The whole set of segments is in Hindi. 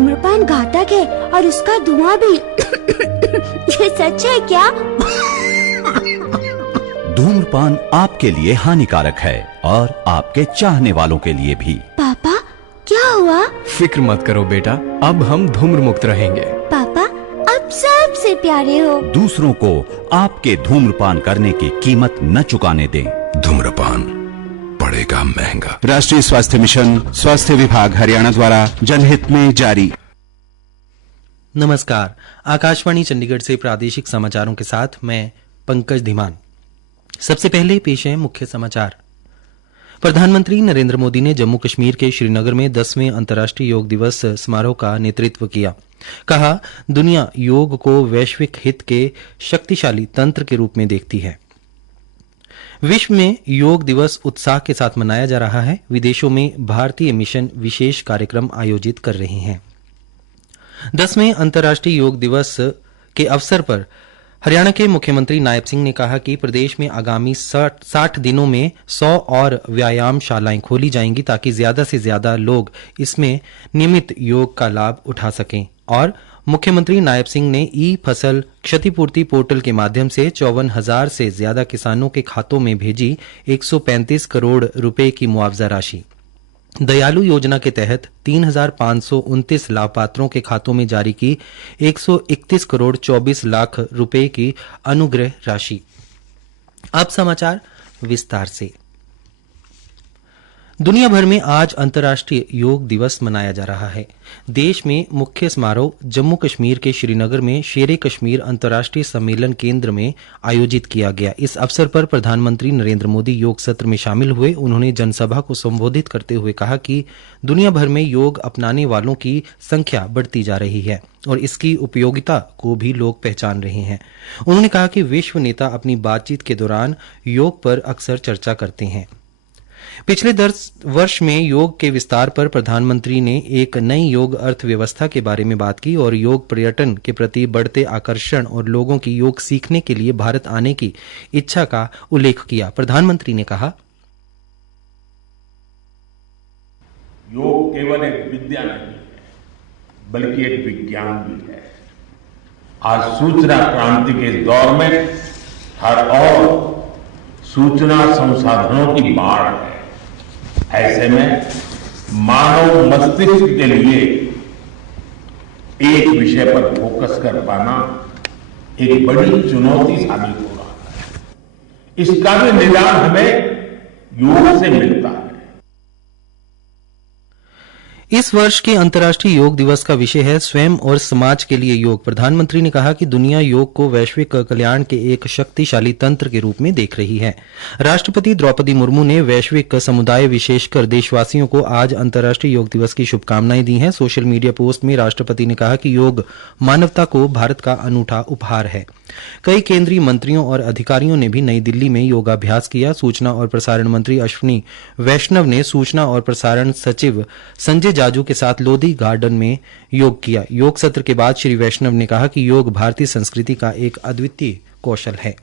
धूम्रपान घातक है और उसका धुआं भी। ये सच है क्या? धूम्रपान आपके लिए हानिकारक है और आपके चाहने वालों के लिए भी। पापा, क्या हुआ? फिक्र मत करो बेटा, अब हम धूम्र मुक्त रहेंगे। पापा, अब सबसे प्यारे हो। दूसरों को आपके धूम्रपान करने की कीमत न चुकाने दें। धूम्रपान पड़ेगा महंगा। राष्ट्रीय स्वास्थ्य मिशन, स्वास्थ्य विभाग हरियाणा द्वारा जनहित में जारी। नमस्कार, आकाशवाणी चंडीगढ़ से प्रादेशिक समाचारों के साथ मैं पंकज धीमान। सबसे पहले पेश है मुख्य समाचार। प्रधानमंत्री नरेंद्र मोदी ने जम्मू कश्मीर के श्रीनगर में 10वें अंतर्राष्ट्रीय योग दिवस समारोह का नेतृत्व किया। कहा, दुनिया योग को वैश्विक हित के शक्तिशाली तंत्र के रूप में देखती है। विश्व में योग दिवस उत्साह के साथ मनाया जा रहा है। विदेशों में भारतीय मिशन विशेष कार्यक्रम आयोजित कर रहे हैं। 10वें अंतर्राष्ट्रीय योग दिवस के अवसर पर हरियाणा के मुख्यमंत्री नायब सिंह ने कहा कि प्रदेश में आगामी 60 दिनों में 100 और व्यायामशालाएं खोली जाएंगी ताकि ज्यादा से ज्यादा लोग इसमें नियमित योग का लाभ उठा सकें। और मुख्यमंत्री नायब सिंह ने ई फसल क्षतिपूर्ति पोर्टल के माध्यम से 54,000 से ज्यादा किसानों के खातों में भेजी 135 करोड़ रुपए की मुआवजा राशि। दयालु योजना के तहत 3,529 लाभपात्रों के खातों में जारी की 131 करोड़ 24 लाख रुपए की अनुग्रह राशि। अब समाचार विस्तार से। दुनिया भर में आज अंतर्राष्ट्रीय योग दिवस मनाया जा रहा है। देश में मुख्य समारोह जम्मू कश्मीर के श्रीनगर में शेरे कश्मीर अंतर्राष्ट्रीय सम्मेलन केंद्र में आयोजित किया गया। इस अवसर पर प्रधानमंत्री नरेंद्र मोदी योग सत्र में शामिल हुए। उन्होंने जनसभा को संबोधित करते हुए कहा कि दुनिया भर में योग अपनाने वालों की संख्या बढ़ती जा रही है और इसकी उपयोगिता को भी लोग पहचान रहे हैं। उन्होंने कहा कि विश्व नेता अपनी बातचीत के दौरान योग पर अक्सर चर्चा करते हैं। पिछले 10 वर्ष में योग के विस्तार पर प्रधानमंत्री ने एक नई योग अर्थव्यवस्था के बारे में बात की और योग पर्यटन के प्रति बढ़ते आकर्षण और लोगों की योग सीखने के लिए भारत आने की इच्छा का उल्लेख किया। प्रधानमंत्री ने कहा, योग केवल एक विद्या नहीं है बल्कि एक विज्ञान भी है। आज सूचना क्रांति के दौर में हर ओर सूचना संसाधनों की बाढ़ है। ऐसे में मानव मस्तिष्क के लिए एक विषय पर फोकस कर पाना एक बड़ी चुनौती साबित हो रहा है। इसका भी निदान हमें योग से मिलता है। इस वर्ष के अंतर्राष्ट्रीय योग दिवस का विषय है स्वयं और समाज के लिए योग। प्रधानमंत्री ने कहा कि दुनिया योग को वैश्विक कल्याण के एक शक्तिशाली तंत्र के रूप में देख रही है। राष्ट्रपति द्रौपदी मुर्मू ने वैश्विक समुदाय विशेषकर देशवासियों को आज अंतर्राष्ट्रीय योग दिवस की शुभकामनाएं दी हैं। सोशल मीडिया पोस्ट में राष्ट्रपति ने कहा कि योग मानवता को भारत का अनूठा उपहार है। कई केंद्रीय मंत्रियों और अधिकारियों ने भी नई दिल्ली में योगाभ्यास किया। सूचना और प्रसारण मंत्री अश्विनी वैष्णव ने सूचना और प्रसारण सचिव संजय जाजू के साथ लोधी गार्डन में योग किया। योग सत्र के बाद श्री वैष्णव ने कहा कि योग भारतीय संस्कृति का एक अद्वितीय कौशल है।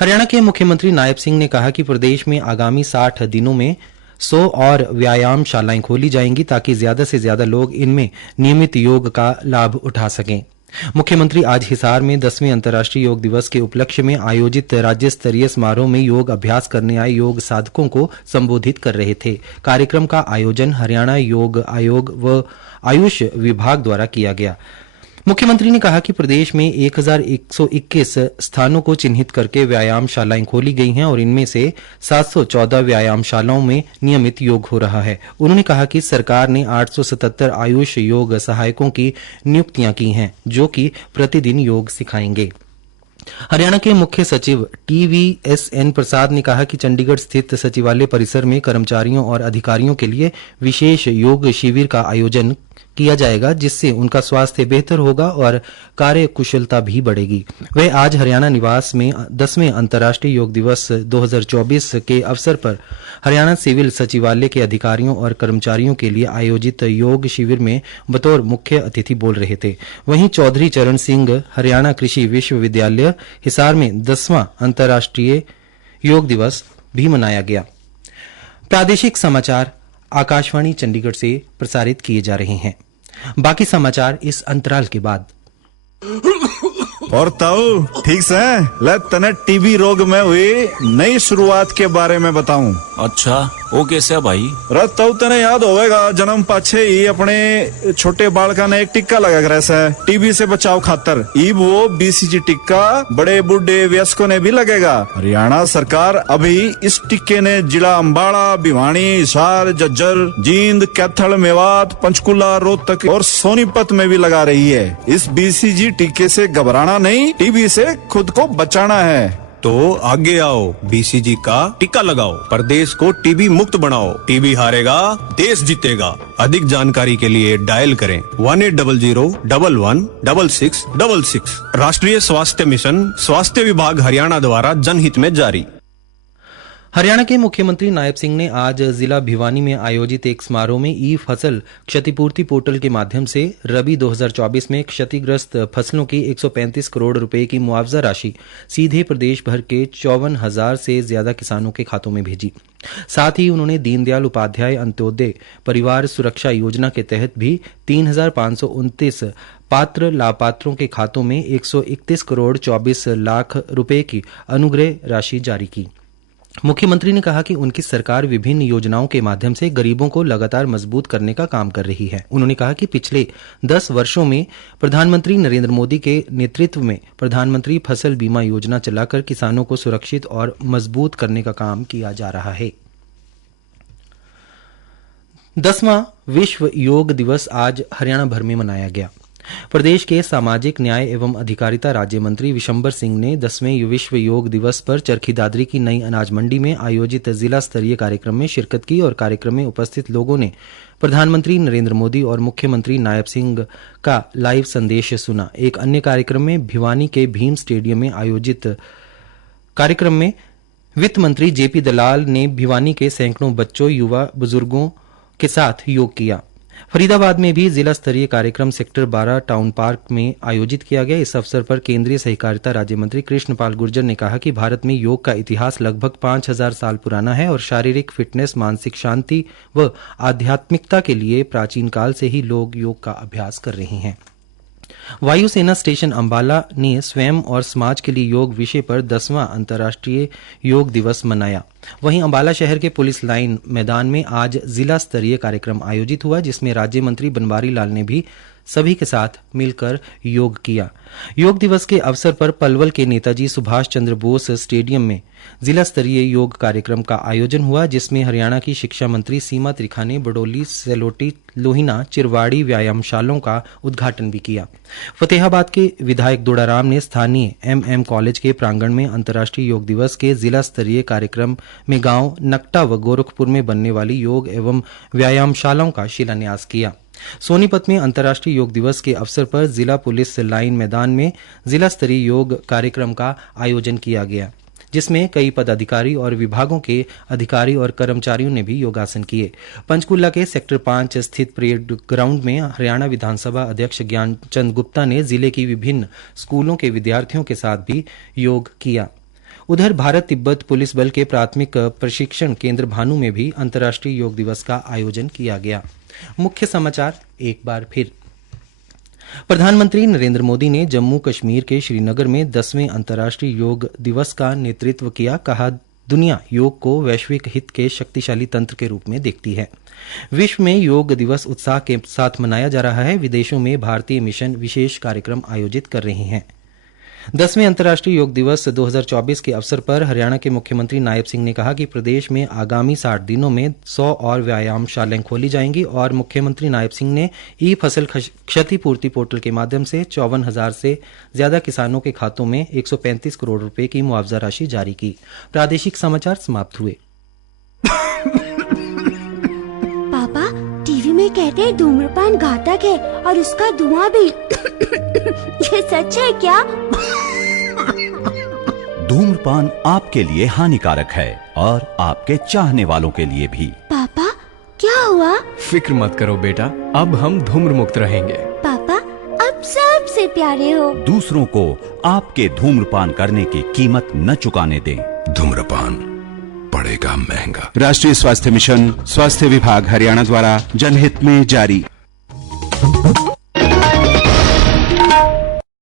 हरियाणा के मुख्यमंत्री नायब सिंह ने कहा कि प्रदेश में आगामी 60 दिनों में 100 और व्यायामशालाएं खोली जाएंगी ताकि ज्यादा से ज्यादा लोग इनमें नियमित योग का लाभ उठा सकें। मुख्यमंत्री आज हिसार में 10वें अंतर्राष्ट्रीय योग दिवस के उपलक्ष्य में आयोजित राज्य स्तरीय समारोह में योग अभ्यास करने आए योग साधकों को संबोधित कर रहे थे। कार्यक्रम का आयोजन हरियाणा योग आयोग व आयुष विभाग द्वारा किया गया। मुख्यमंत्री ने कहा कि प्रदेश में 1121 स्थानों को चिन्हित करके व्यायामशालाएं खोली गई हैं और इनमें से 714 व्यायामशालाओं में नियमित योग हो रहा है। उन्होंने कहा कि सरकार ने 877 आयुष योग सहायकों की नियुक्तियां की हैं जो कि प्रतिदिन योग सिखाएंगे। हरियाणा के मुख्य सचिव TVSN प्रसाद ने कहा कि चंडीगढ़ स्थित सचिवालय परिसर में कर्मचारियों और अधिकारियों के लिए विशेष योग शिविर का आयोजन किया जाएगा जिससे उनका स्वास्थ्य बेहतर होगा और कार्य कुशलता भी बढ़ेगी। वे आज हरियाणा निवास में 10वें अंतर्राष्ट्रीय योग दिवस 2024 के अवसर पर हरियाणा सिविल सचिवालय के अधिकारियों और कर्मचारियों के लिए आयोजित योग शिविर में बतौर मुख्य अतिथि बोल रहे थे। वहीं चौधरी चरण सिंह हरियाणा कृषि विश्वविद्यालय हिसार में 10वां अंतर्राष्ट्रीय योग दिवस भी मनाया गया। प्रादेशिक समाचार आकाशवाणी चंडीगढ़ से प्रसारित किए जा रहे हैं। बाकी समाचार इस अंतराल के बाद। और ताऊ ठीक से ले तने टीबी रोग में हुई नई शुरुआत के बारे में बताऊं। अच्छा वो कैसे है भाई? ताऊ तने याद होगा जन्म पाछे ही अपने छोटे बालका ने एक टिक्का लगा कर ऐसा टीबी से बचाव खातर इब वो बीसीजी टिक्का बड़े बूढ़े वयस्कों ने भी लगेगा। हरियाणा सरकार अभी इस टिक्के ने जिला अम्बाड़ा, भिवानी, हिसार, झज्जर, जींद, कैथल, मेवात, पंचकुला, रोहतक और सोनीपत में भी लगा रही है। इस बीसीजी टिक्के से घबराना नहीं, टीबी से खुद को बचाना है। तो आगे आओ, बीसीजी का टिक्का लगाओ, प्रदेश को टीबी मुक्त बनाओ। टीबी हारेगा, देश जीतेगा। अधिक जानकारी के लिए डायल करें 1800-11-11-6666। राष्ट्रीय स्वास्थ्य मिशन, स्वास्थ्य विभाग हरियाणा द्वारा जनहित में जारी। हरियाणा के मुख्यमंत्री नायब सिंह ने आज जिला भिवानी में आयोजित एक समारोह में ई फसल क्षतिपूर्ति पोर्टल के माध्यम से रबी 2024 में क्षतिग्रस्त फसलों की 135 करोड़ रुपए की मुआवजा राशि सीधे प्रदेश भर के 54,000 से ज्यादा किसानों के खातों में भेजी। साथ ही उन्होंने दीनदयाल उपाध्याय अंत्योदय परिवार सुरक्षा योजना के तहत भी 3,529 पात्र लाभपात्रों के खातों में 131 करोड़ 24 लाख रुपए की अनुग्रह राशि जारी की। मुख्यमंत्री ने कहा कि उनकी सरकार विभिन्न योजनाओं के माध्यम से गरीबों को लगातार मजबूत करने का काम कर रही है। उन्होंने कहा कि पिछले 10 वर्षों में प्रधानमंत्री नरेंद्र मोदी के नेतृत्व में प्रधानमंत्री फसल बीमा योजना चलाकर किसानों को सुरक्षित और मजबूत करने का काम किया जा रहा है। 10वां विश्व योग दिवस आज हरियाणा भर में मनाया गया। प्रदेश के सामाजिक न्याय एवं अधिकारिता राज्य मंत्री विशंबर सिंह ने 10वें विश्व योग दिवस पर चरखी दादरी की नई अनाज मंडी में आयोजित जिला स्तरीय कार्यक्रम में शिरकत की और कार्यक्रम में उपस्थित लोगों ने प्रधानमंत्री नरेंद्र मोदी और मुख्यमंत्री नायब सिंह का लाइव संदेश सुना। एक अन्य कार्यक्रम में भिवानी के भीम स्टेडियम में आयोजित कार्यक्रम में वित्त मंत्री जेपी दलाल ने भिवानी के सैकड़ों बच्चों, युवा, बुजुर्गों के साथ योग किया। फरीदाबाद में भी जिला स्तरीय कार्यक्रम सेक्टर 12 टाउन पार्क में आयोजित किया गया। इस अवसर पर केंद्रीय सहकारिता राज्य मंत्री कृष्णपाल गुर्जर ने कहा कि भारत में योग का इतिहास लगभग 5,000 साल पुराना है और शारीरिक फिटनेस, मानसिक शांति व आध्यात्मिकता के लिए प्राचीन काल से ही लोग योग का अभ्यास कर रहे हैं। वायुसेना स्टेशन अंबाला ने स्वयं और समाज के लिए योग विषय पर 10वां अंतर्राष्ट्रीय योग दिवस मनाया। वहीं अंबाला शहर के पुलिस लाइन मैदान में आज जिला स्तरीय कार्यक्रम आयोजित हुआ, जिसमें राज्य मंत्री बनवारी लाल ने भी सभी के साथ मिलकर योग किया। योग दिवस के अवसर पर पलवल के नेताजी सुभाष चंद्र बोस स्टेडियम में जिला स्तरीय योग कार्यक्रम का आयोजन हुआ, जिसमें हरियाणा की शिक्षा मंत्री सीमा त्रिखा ने बडोली, सेलोटी, लोहिना, चिरवाड़ी व्यायामशालाओं का उद्घाटन भी किया। फतेहाबाद के विधायक दोड़ाराम ने स्थानीय एमएम कॉलेज के प्रांगण में अंतर्राष्ट्रीय योग दिवस के जिला स्तरीय कार्यक्रम में गांव नकटा व गोरखपुर में बनने वाली योग एवं व्यायामशालाओं का शिलान्यास किया। सोनीपत में अंतर्राष्ट्रीय योग दिवस के अवसर पर जिला पुलिस लाइन मैदान में जिला स्तरीय योग कार्यक्रम का आयोजन किया गया, जिसमें कई पदाधिकारी और विभागों के अधिकारी और कर्मचारियों ने भी योगासन किए। पंचकुला के सेक्टर 5 स्थित परेड ग्राउंड में हरियाणा विधानसभा अध्यक्ष ज्ञानचंद गुप्ता ने जिले की विभिन्न स्कूलों के विद्यार्थियों के साथ भी योग किया। उधर भारत तिब्बत पुलिस बल के प्राथमिक प्रशिक्षण केंद्र भानु में भी अंतर्राष्ट्रीय योग दिवस का आयोजन किया गया। मुख्य समाचार एक बार फिर। प्रधानमंत्री नरेंद्र मोदी ने जम्मू कश्मीर के श्रीनगर में 10वें अंतर्राष्ट्रीय योग दिवस का नेतृत्व किया। कहा, दुनिया योग को वैश्विक हित के शक्तिशाली तंत्र के रूप में देखती है। विश्व में योग दिवस उत्साह के साथ मनाया जा रहा है। विदेशों में भारतीय मिशन विशेष कार्यक्रम आयोजित कर रहे हैं। 10वें अंतर्राष्ट्रीय योग दिवस 2024 के अवसर पर हरियाणा के मुख्यमंत्री नायब सिंह ने कहा कि प्रदेश में आगामी 60 दिनों में 100 और व्यायामशालाएं खोली जाएंगी और मुख्यमंत्री नायब सिंह ने ई फसल क्षतिपूर्ति पोर्टल के माध्यम से 54,000 से ज्यादा किसानों के खातों में 135 करोड़ रुपए की मुआवजा राशि जारी की। प्रादेशिक समाचार समाप्त हुए। पापा, टीवी में कहते हैं धूम्रपान घातक है और उसका धुआं भी। ये सच है क्या? धूम्रपान आपके लिए हानिकारक है और आपके चाहने वालों के लिए भी। पापा, क्या हुआ? फिक्र मत करो बेटा, अब हम धूम्र मुक्त रहेंगे। पापा, अब सबसे प्यारे हो। दूसरों को आपके धूम्रपान करने की कीमत न चुकाने दें। धूम्रपान पड़ेगा महंगा। राष्ट्रीय स्वास्थ्य मिशन, स्वास्थ्य विभाग हरियाणा द्वारा जनहित में जारी। है।